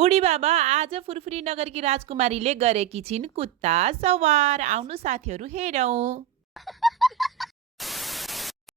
उडी बाबा आज फुरफुरी नगरकी राजकुमारीले गरेकी छिन् कुत्ता सवार। आउनु साथीहरू हेरौँ।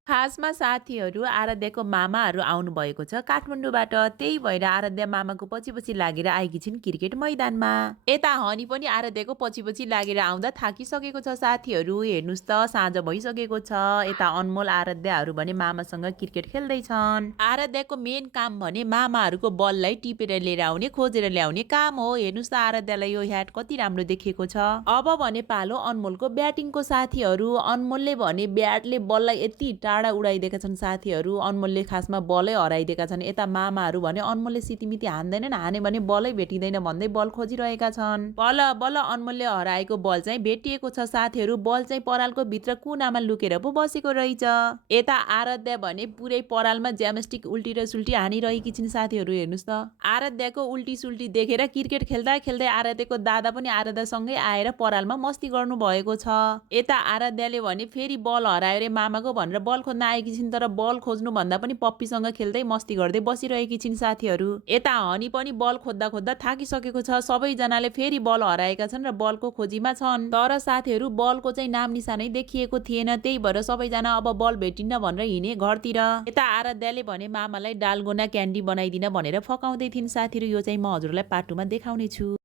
खासमा साथीहरू आराध्यको मामाहरू आउनुभएको छ काठमाडौँबाट। त्यही भएर आराध्या मामाको पछि पछि लागेर आएकी छिन् क्रिकेट मैदानमा। यता हनी पनि आराध्यको पछि पछि लागेर आउँदा थाकिसकेको छ साथीहरू। हेर्नुहोस् त साँझ भइसकेको छ। यता अनमोल आराध्यहरू भने मामासँग क्रिकेट खेल्दैछन्। आराध्यको मेन काम भने मामाहरूको बललाई टिपेर लिएर आउने खोजेर ल्याउने काम हो। हेर्नुहोस् त आराध्यलाई यो ह्याट कति राम्रो देखिएको छ। अब भने पालो अनमोलको ब्याटिङको साथीहरू। अनमोलले भने ब्याटले बललाई यति टाढा उडाइदिएका छन् साथीहरू। अनमोलले खासमा बलै हराइदिएका छन्। यता मामाहरू भने अनमोलले सितिमिति हान्दैनन्, हाने भने बलै भेटिँदैन भन्दै बल खोजिरहेका छन्। बल बल अनमोलले हराएको बल चाहिँ भेटिएको छ साथीहरू। बल चाहिँ परालको भित्र कुनामा लुकेर पो बसेको रहेछ। यता आराध्या भने पुरै परालमा ज्यामस्टिक उल्टी र सुल्टी हानिरहेकी छिन् साथीहरू। हेर्नुहोस् त आराध्यको उल्टी सुल्टी देखेर क्रिकेट खेल्दा खेल्दै आराध्यको दादा पनि आराध्यसँगै आएर परालमा मस्ती गर्नु भएको छ। यता आराध्यले भने फेरि बल हरायो रे मामाको भनेर बल खोज्न आएकी छिन्, तर बल खोज्नु भन्दा पनि पप्पीसँग खेल्दै मस्ती गर्दै बसिरहेकी छिन् साथीहरू। यता हनी पनि बल खोज्दा खोज्दा थाकिसकेको छ। सबैजनाले फेरि बल हराएका छन् र बलको खोजीमा छन्। तर साथीहरू बलको चाहिँ नाम निशानै देखिएको थिएन। त्यही भएर सबैजना अब बल भेटिन्न भनेर हिँडे घरतिर। यता आराध्यले भने मामालाई डालगोना क्यान्डी बनाइदिन भनेर फकाउँदै थिइन् साथीहरू। यो चाहिँ म हजुरलाई पार्ट 2 मा देखाउने छु।